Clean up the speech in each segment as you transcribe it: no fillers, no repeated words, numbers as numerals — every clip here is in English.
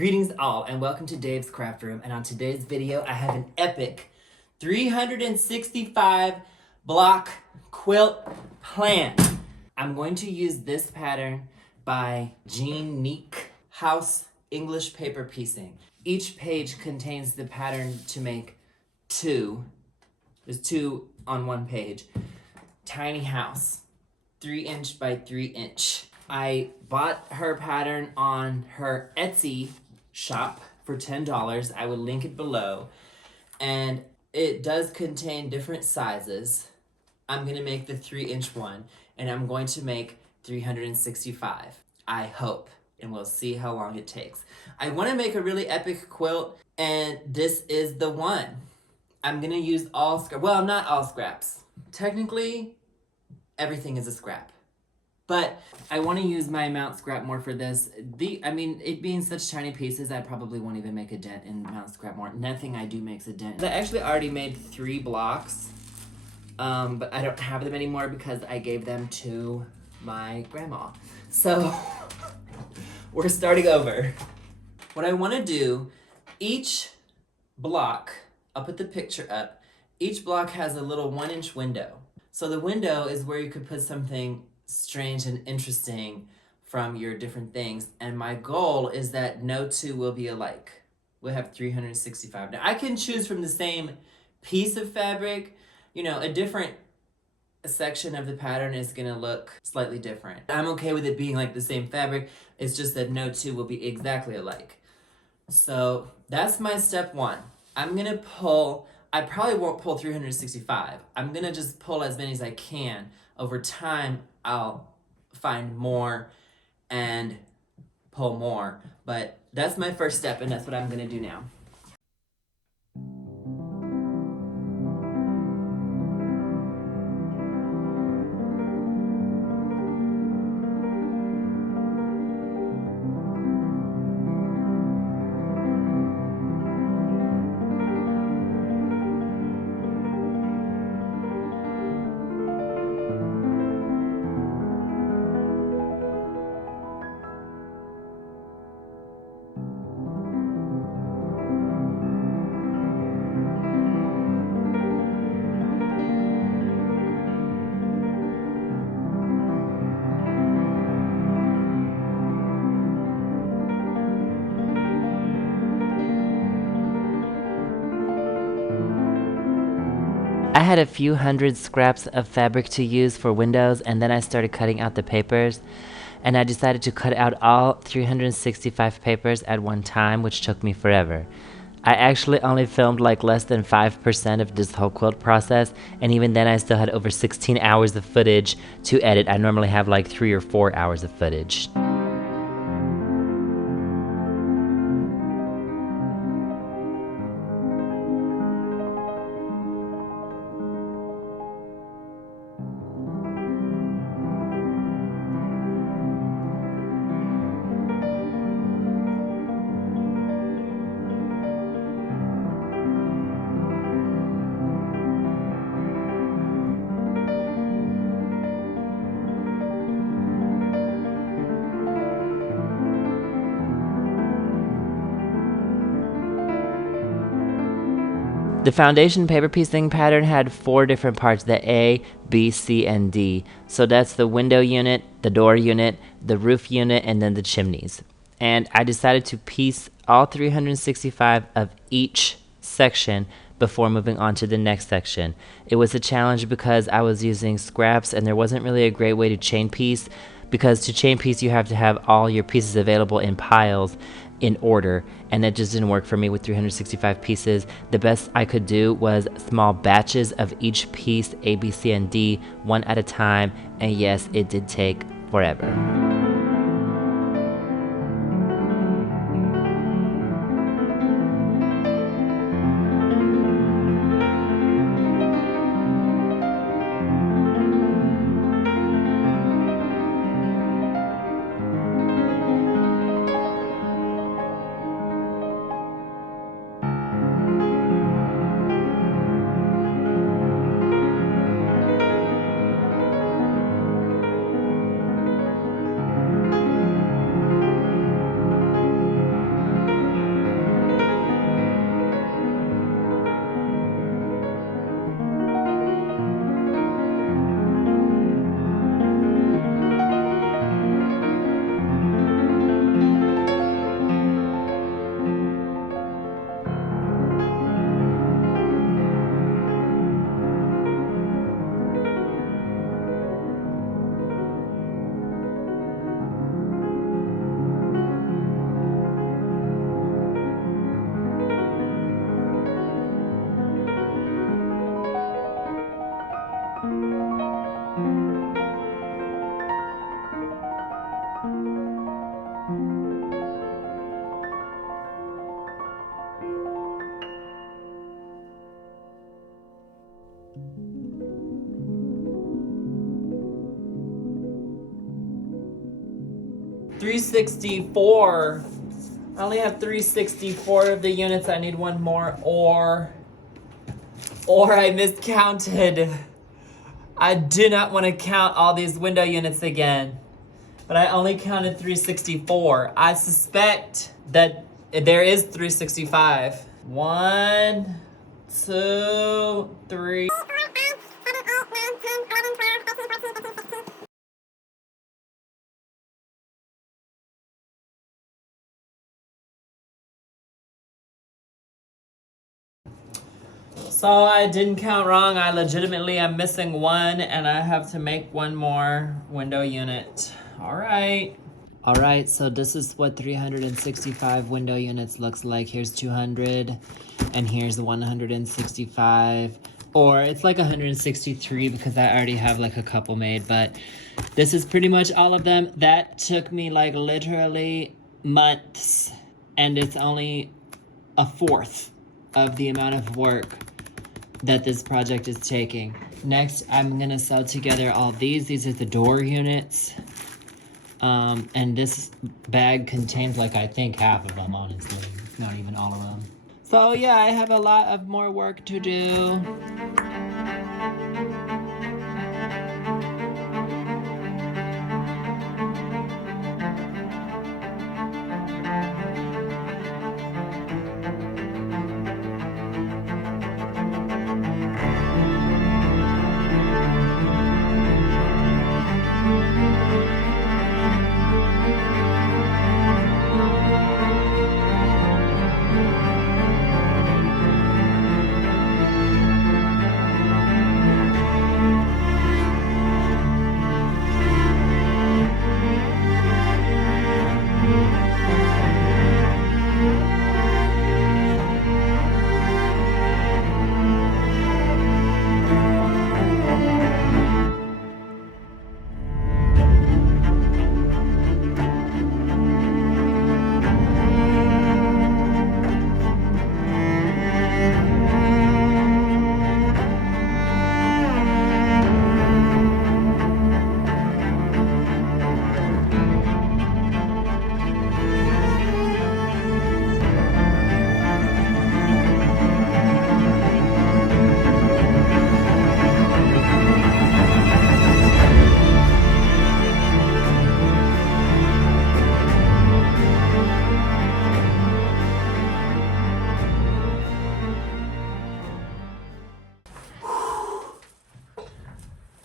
Greetings all and welcome to Dave's Craft Room, and on today's video I have an epic 365 block quilt plan. I'm going to use this pattern by Jean Neke House English Paper Piecing. Each page contains the pattern to make two. There's two on one page. Tiny house, 3" by 3". I bought her pattern on her Etsy shop for $10. I will link it below. And it does contain different sizes. I'm going to make the 3" one, and I'm going to make 365. I hope, and we'll see how long it takes. I want to make a really epic quilt, and this is the one. I'm going to use all scraps. Well, not all scraps. Technically, everything is a scrap. But I want to use my mount scrap more for this. It being such tiny pieces, I probably won't even make a dent in mount scrap more. Nothing I do makes a dent. I actually already made 3 blocks, but I don't have them anymore because I gave them to my grandma. So we're starting over. What I want to do, each block, I'll put the picture up, each block has a little 1" window. So the window is where you could put something strange and interesting from your different things. And my goal is that no two will be alike. We'll have 365. Now I can choose from the same piece of fabric. You know, a different section of the pattern is gonna look slightly different. I'm okay with it being like the same fabric. It's just that no two will be exactly alike. So that's my step 1. I'm gonna pull, I probably won't pull 365. I'm gonna just pull as many as I can. Over time, I'll find more and pull more. But that's my first step, and that's what I'm gonna do now. I had a few hundred scraps of fabric to use for windows, and then I started cutting out the papers, and I decided to cut out all 365 papers at one time, which took me forever. I actually only filmed like less than 5% of this whole quilt process, and even then I still had over 16 hours of footage to edit. I normally have like 3 or 4 hours of footage. The foundation paper piecing pattern had 4 different parts, the A, B, C, and D. So that's the window unit, the door unit, the roof unit, and then the chimneys. And I decided to piece all 365 of each section before moving on to the next section. It was a challenge because I was using scraps and there wasn't really a great way to chain piece, because to chain piece you have to have all your pieces available in piles in order, and it just didn't work for me with 365 pieces. The best I could do was small batches of each piece, A, B, C, and D, one at a time, and yes, it did take forever. 364. I only have 364 of the units. I need one more, or I miscounted. I do not want to count all these window units again, but I only counted 364. I suspect that there is 365. 1, 2, 3. So I didn't count wrong. I legitimately am missing one, and I have to make one more window unit. All right. All right, so this is what 365 window units looks like. Here's 200, and here's 165. Or it's like 163 because I already have like a couple made, but this is pretty much all of them. That took me like literally months, and it's only a fourth of the amount of work that this project is taking. Next, I'm gonna sew together all these. These are the door units. And this bag contains like, I think half of them, honestly. Not even all of them. So yeah, I have a lot of more work to do.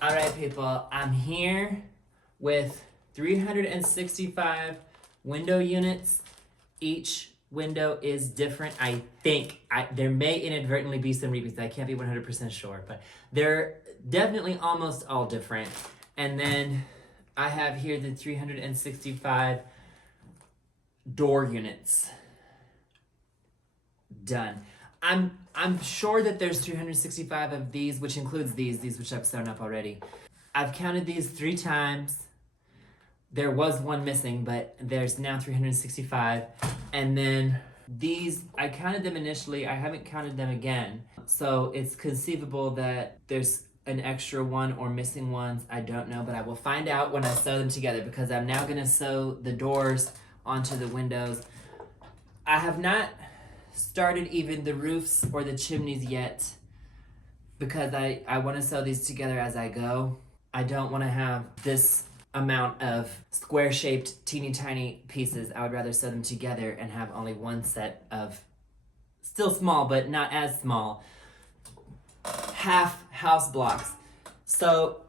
All right, people, I'm here with 365 window units. Each window is different. I think there may inadvertently be some repeats. I can't be 100% sure, but they're definitely almost all different. And then I have here the 365 door units done. I'm sure that there's 365 of these, which includes these which I've sewn up already. I've counted these 3 times. There was one missing, but there's now 365. And then these, I counted them initially. I haven't counted them again. So it's conceivable that there's an extra one or missing ones. I don't know, but I will find out when I sew them together, because I'm now gonna sew the doors onto the windows. I have not started even the roofs or the chimneys yet, because I want to sew these together as I go. I don't want to have this amount of square-shaped teeny tiny pieces. I would rather sew them together and have only one set of, still small but not as small, half house blocks. So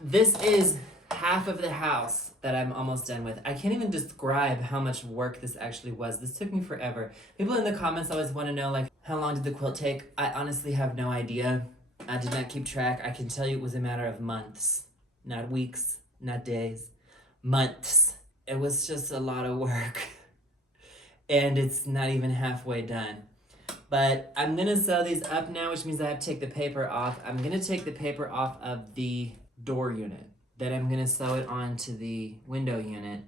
this is half of the house that I'm almost done with. I can't even describe how much work this actually was. This took me forever. People in the comments always want to know, like, how long did the quilt take? I honestly have no idea. I did not keep track. I can tell you it was a matter of months, not weeks, not days, months. It was just a lot of work. And it's not even halfway done. But I'm gonna sew these up now, which means I have to take the paper off. I'm gonna take the paper off of the door unit. Then I'm gonna sew it onto the window unit.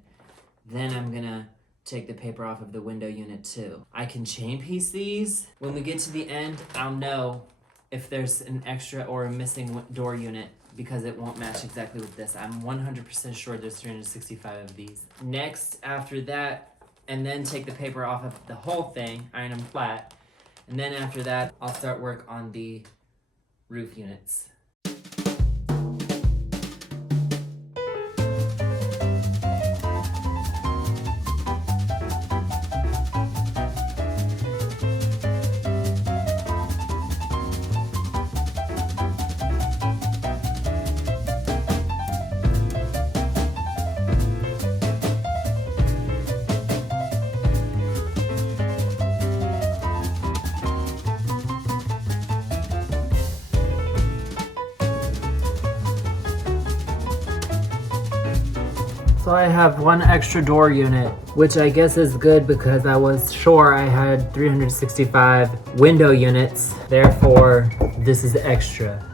Then I'm gonna take the paper off of the window unit too. I can chain piece these. When we get to the end, I'll know if there's an extra or a missing door unit because it won't match exactly with this. I'm 100% sure there's 365 of these. Next, after that, and then take the paper off of the whole thing, iron them flat. And then after that, I'll start work on the roof units. So I have one extra door unit, which I guess is good because I was sure I had 365 window units. Therefore, this is extra.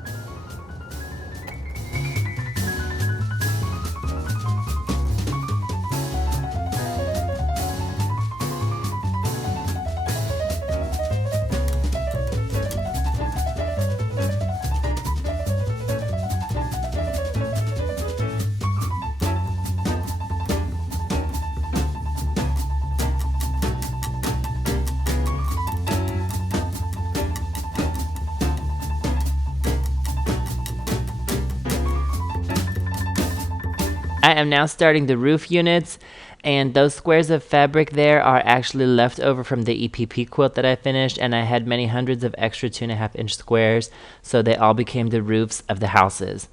I am now starting the roof units, and those squares of fabric there are actually left over from the EPP quilt that I finished, and I had many hundreds of extra 2.5-inch squares, so they all became the roofs of the houses.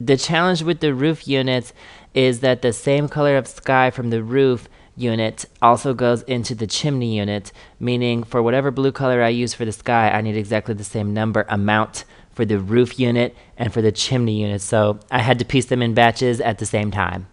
The challenge with the roof units is that the same color of sky from the roof unit also goes into the chimney unit, meaning for whatever blue color I use for the sky, I need exactly the same amount for the roof unit and for the chimney unit, so I had to piece them in batches at the same time.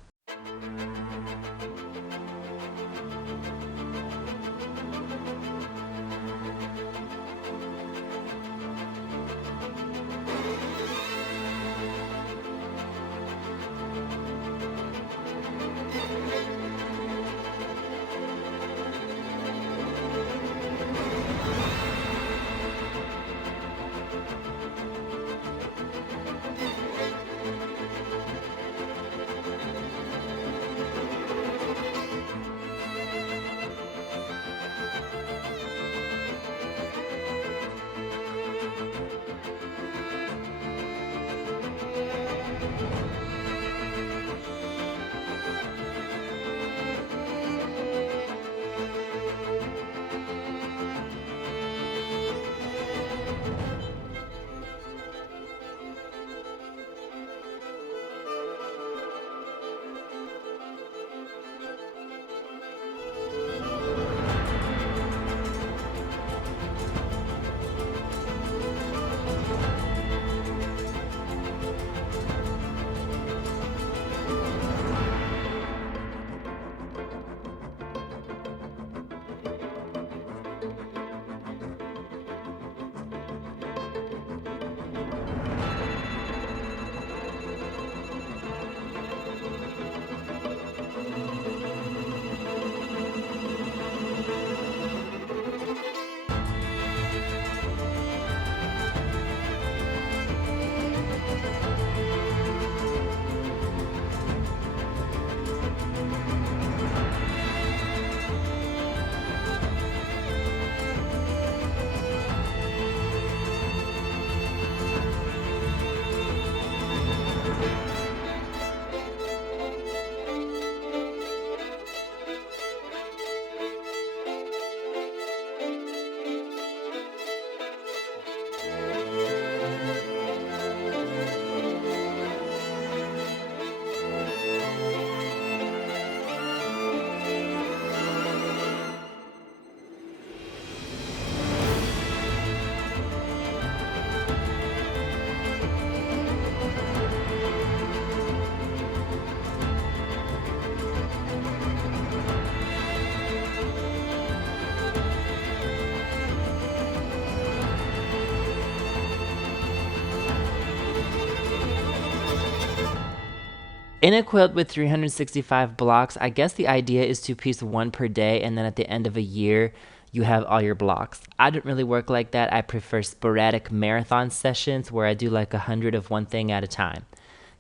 In a quilt with 365 blocks, I guess the idea is to piece one per day, and then at the end of a year, you have all your blocks. I don't really work like that. I prefer sporadic marathon sessions where I do like 100 of one thing at a time.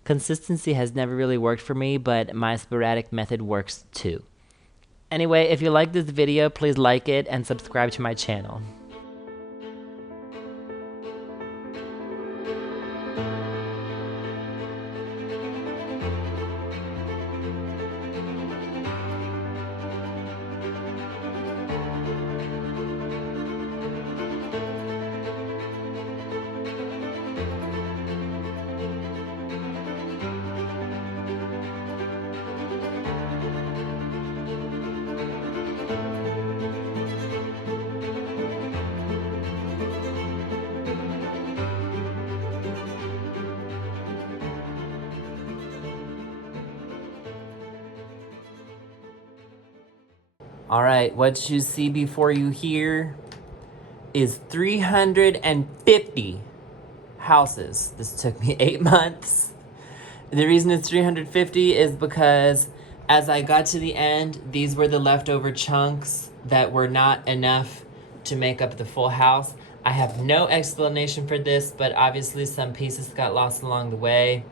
Consistency has never really worked for me, but my sporadic method works too. Anyway, if you like this video, please like it and subscribe to my channel. All right, what you see before you here is 350 houses. This took me 8 months. The reason it's 350 is because as I got to the end, these were the leftover chunks that were not enough to make up the full house. I have no explanation for this, but obviously some pieces got lost along the way.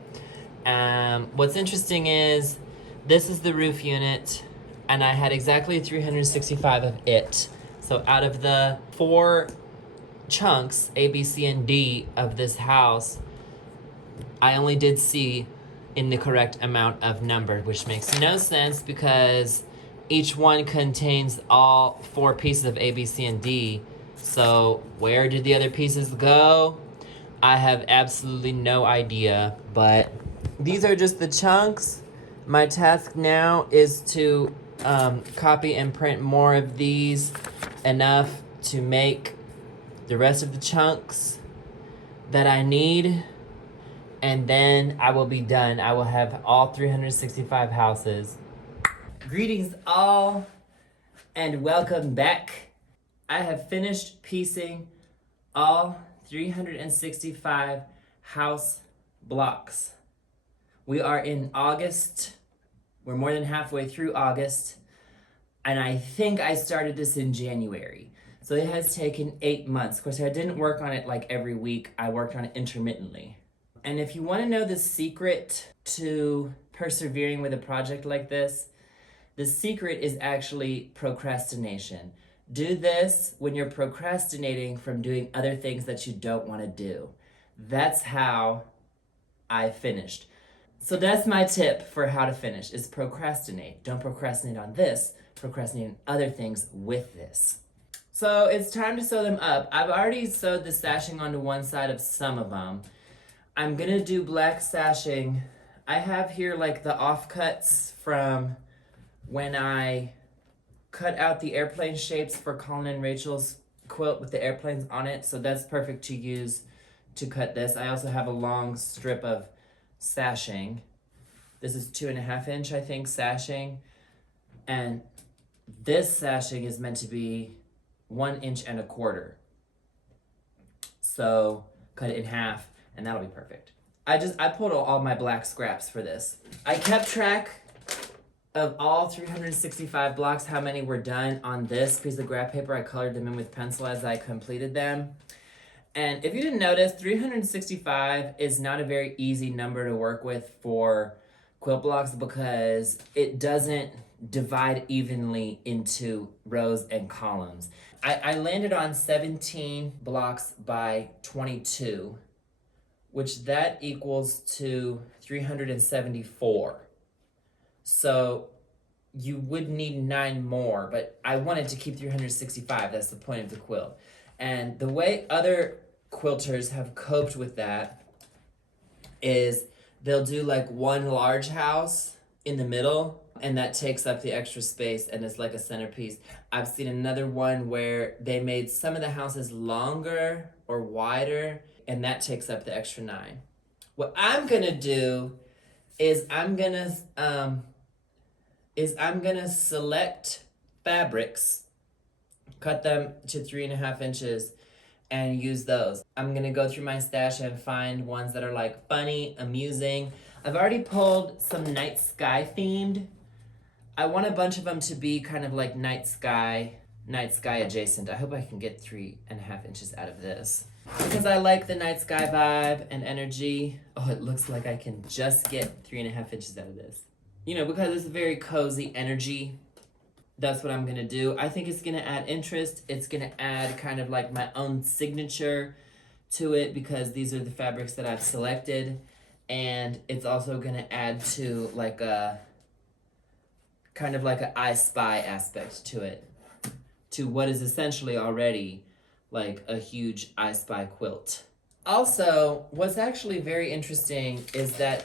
What's interesting is this is the roof unit, and I had exactly 365 of it. So out of the 4 chunks, A, B, C, and D of this house, I only did C in the correct amount of number, which makes no sense because each one contains all 4 pieces of A, B, C, and D. So where did the other pieces go? I have absolutely no idea, but these are just the chunks. My task now is to copy and print more of these, enough to make the rest of the chunks that I need, and then I will be done. I will have all 365 houses. Greetings all, and welcome back. I have finished piecing all 365 house blocks. We are in August. We're more than halfway through August, and I think I started this in January. So it has taken 8 months. Of course, I didn't work on it like every week. I worked on it intermittently. And if you want to know the secret to persevering with a project like this, the secret is actually procrastination. Do this when you're procrastinating from doing other things that you don't want to do. That's how I finished. So that's my tip for how to finish, is procrastinate. Don't procrastinate on this, procrastinate on other things with this. So it's time to sew them up. I've already sewed the sashing onto one side of some of them. I'm gonna do black sashing. I have here like the offcuts from when I cut out the airplane shapes for Colin and Rachel's quilt with the airplanes on it, so that's perfect to use to cut this. I also have a long strip of sashing. This is 2.5 inch, I think, sashing. And this sashing is meant to be 1.25 inches. So cut it in half and that'll be perfect. I pulled all my black scraps for this. I kept track of all 365 blocks, how many were done on this piece of graph paper. I colored them in with pencil as I completed them. And if you didn't notice, 365 is not a very easy number to work with for quilt blocks because it doesn't divide evenly into rows and columns. I landed on 17 blocks by 22, which that equals to 374. So you would need 9 more, but I wanted to keep 365. That's the point of the quilt. And the way other quilters have coped with that is they'll do like one large house in the middle, and that takes up the extra space and it's like a centerpiece. I've seen another one where they made some of the houses longer or wider, and that takes up the extra 9. What I'm gonna do is I'm gonna select fabrics, cut them to 3.5 inches, and use those. I'm gonna go through my stash and find ones that are like funny, amusing. I've already pulled some night sky themed. I want a bunch of them to be kind of like night sky night sky adjacent. I hope I can get 3.5 inches out of this. Because I like the night sky vibe and energy. Oh, it looks like I can just get 3.5 inches out of this. You know, because it's a very cozy energy. That's what I'm gonna do. I think it's gonna add interest. It's gonna add kind of like my own signature to it because these are the fabrics that I've selected. And it's also gonna add to like a kind of like an I Spy aspect to it. To what is essentially already like a huge I Spy quilt. Also, what's actually very interesting is that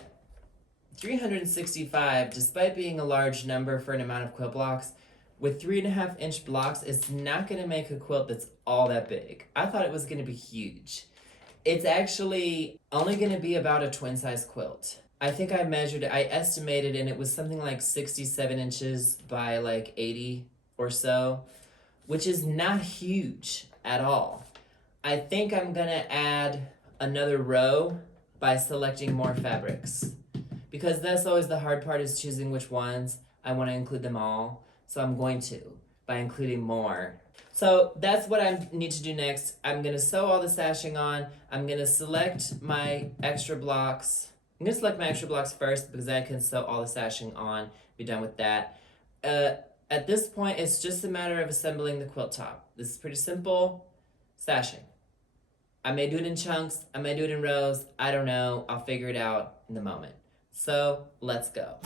365, despite being a large number for an amount of quilt blocks, with 3.5 inch blocks, it's not gonna make a quilt that's all that big. I thought it was gonna be huge. It's actually only gonna be about a twin size quilt. I think I measured it, I estimated, and it was something like 67 inches by like 80 or so, which is not huge at all. I think I'm gonna add another row by selecting more fabrics because that's always the hard part, is choosing which ones. I wanna include them all. So I'm going to, by including more. So that's what I need to do next. I'm gonna sew all the sashing on. I'm gonna select my extra blocks. I'm gonna select my extra blocks first because I can sew all the sashing on, be done with that. At this point, it's just a matter of assembling the quilt top. This is pretty simple. Sashing. I may do it in chunks, I may do it in rows, I don't know. I'll figure it out in the moment. So let's go.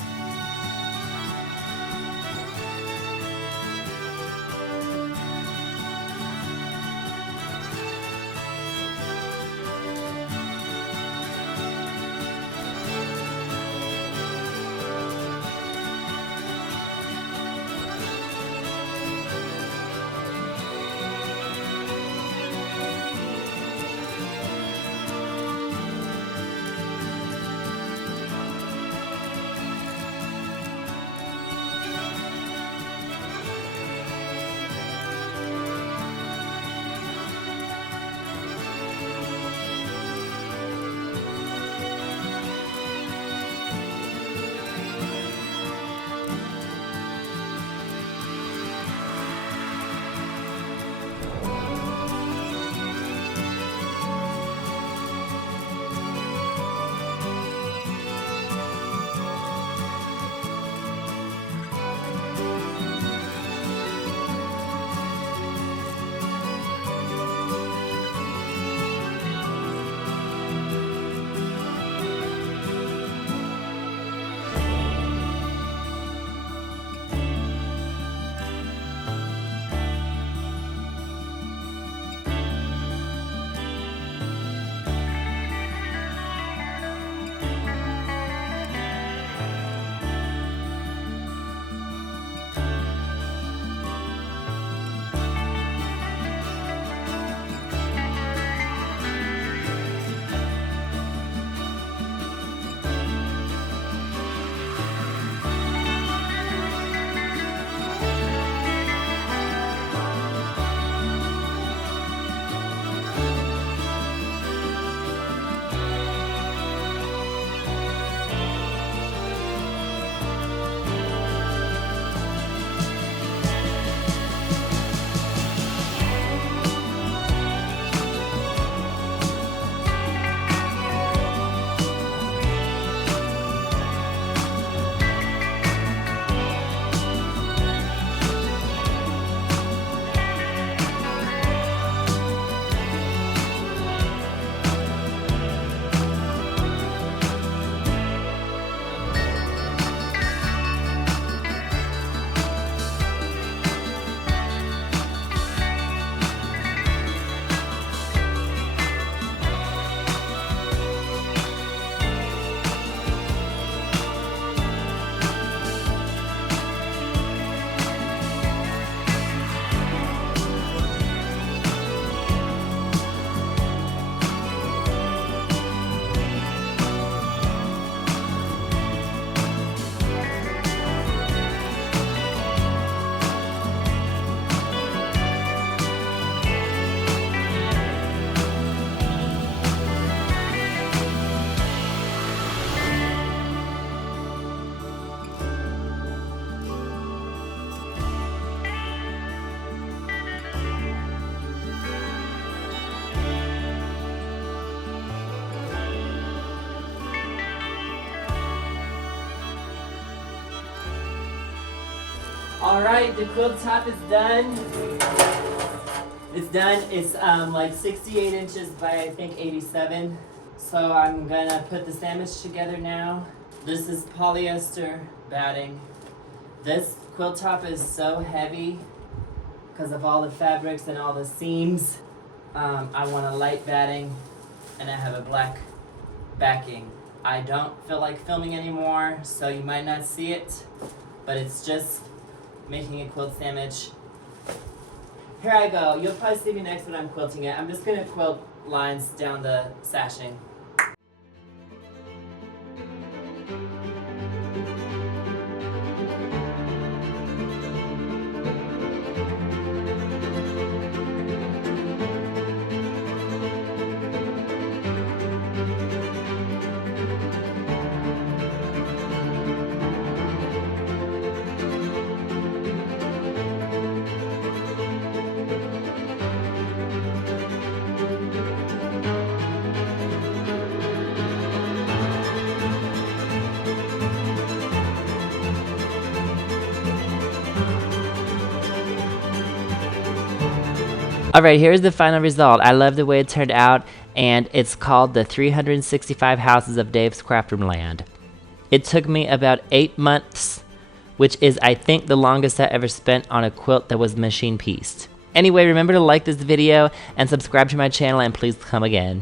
Alright, the quilt top is done. It's done. It's like 68 inches by I think 87. So I'm gonna put the sandwich together now. This is polyester batting. This quilt top is so heavy because of all the fabrics and all the seams. I want a light batting and I have a black backing. I don't feel like filming anymore, so you might not see it, but it's just making a quilt sandwich. Here I go. You'll probably see me next when I'm quilting it. I'm just gonna quilt lines down the sashing. Alright, here's the final result. I love the way it turned out, and it's called the 365 Houses of Dave's Craft Room Land. It took me about 8 months, which is I think the longest I ever spent on a quilt that was machine pieced. Anyway, remember to like this video and subscribe to my channel, and please come again.